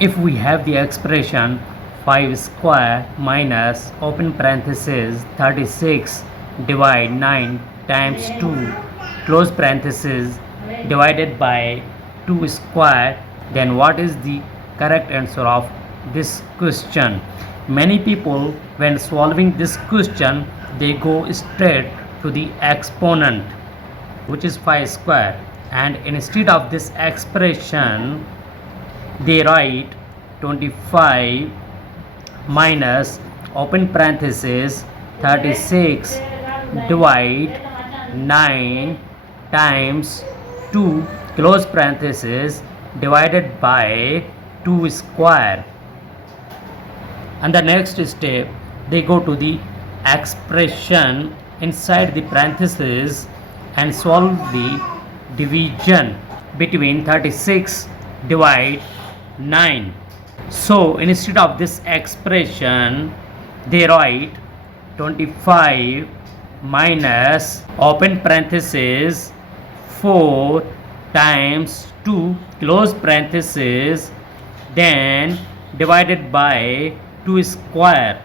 If we have the expression 5 square minus open parenthesis 36 divide 9 times 2 close parenthesis divided by 2 square, then what is the correct answer of this question? Many people when solving this question they go straight to the exponent, which is 5 square, and instead of this expression they write 25 minus open parenthesis 36 divide 9 times 2 close parenthesis divided by 2 square. And the next step they go to the expression inside the parenthesis and solve the division between 36 divide 9. So instead of this expression they write 25 minus open parenthesis 4 times 2 close parenthesis then divided by 2 square.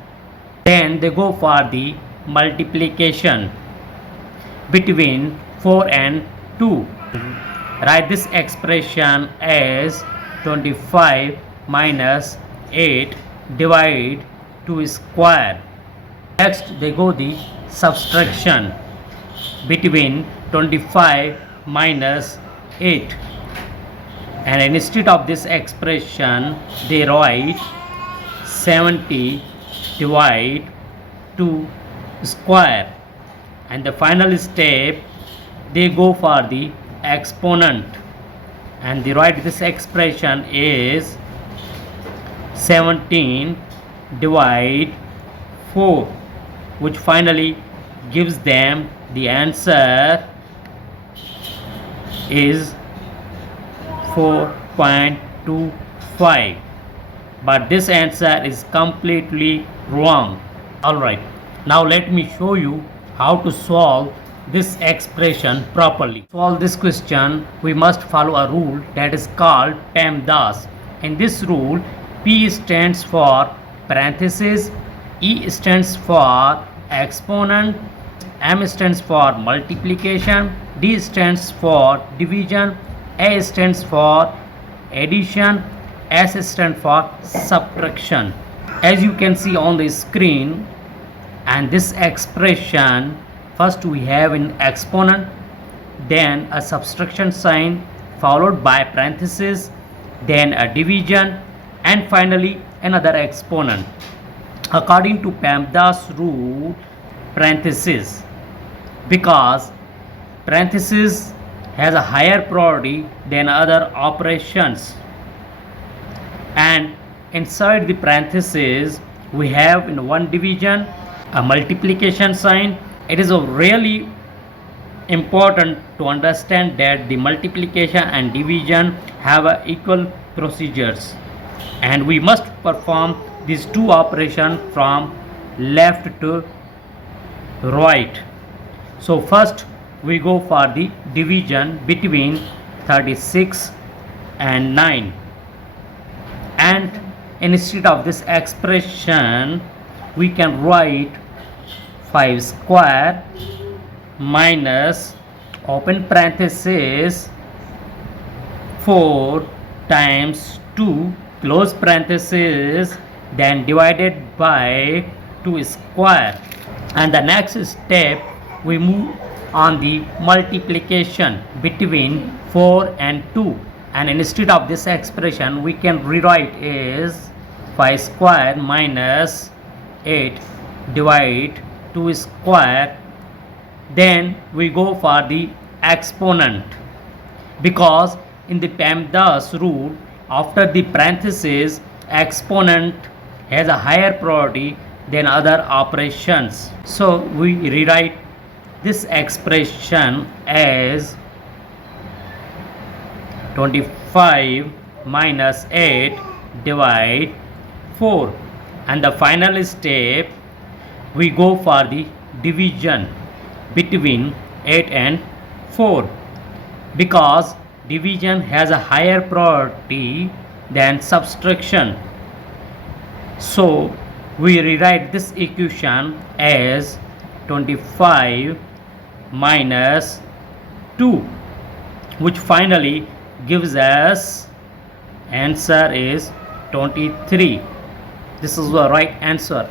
Then they go for the multiplication between 4 and 2. Write this expression as 25 minus 8 divide 2 square. Next they go the subtraction between 25 minus 8, and instead of this expression they write 70 divide 2 square. And the final step they go for the exponent and they write this expression is 17 divide 4, which finally gives them the answer is 4.25. But this answer is completely wrong. Alright, now let me show you how to solve this expression properly. To solve this question we must follow a rule that is called PEMDAS. In this rule P stands for parenthesis, E stands for exponent, M stands for multiplication, D stands for division, A stands for addition, S stands for subtraction. As you can see on the screen, and this expression first we have an exponent, then a subtraction sign followed by parenthesis, then a division, and finally another exponent. According to PEMDAS rule, parenthesis, because parenthesis has a higher priority than other operations, and inside the parenthesis we have in one division a multiplication sign. It is really important to understand that the multiplication and division have equal procedures, and we must perform these two operations from left to right. So first we go for the division between 36 and 9, and instead of this expression we can write 5 square minus open parenthesis 4 times 2 close parenthesis then divided by 2 square. And the next step we move on the multiplication between 4 and 2, and instead of this expression we can rewrite is 5 square minus 8 divide 2 square. Then we go for the exponent, because in the PEMDAS rule after the parenthesis exponent has a higher priority than other operations. So we rewrite this expression as 25 minus 8 divide 4, and the final step we go for the division between 8 and 4, because division has a higher priority then subtraction. So we rewrite this equation as 25 minus 2, which finally gives us answer is 23. This is the right answer.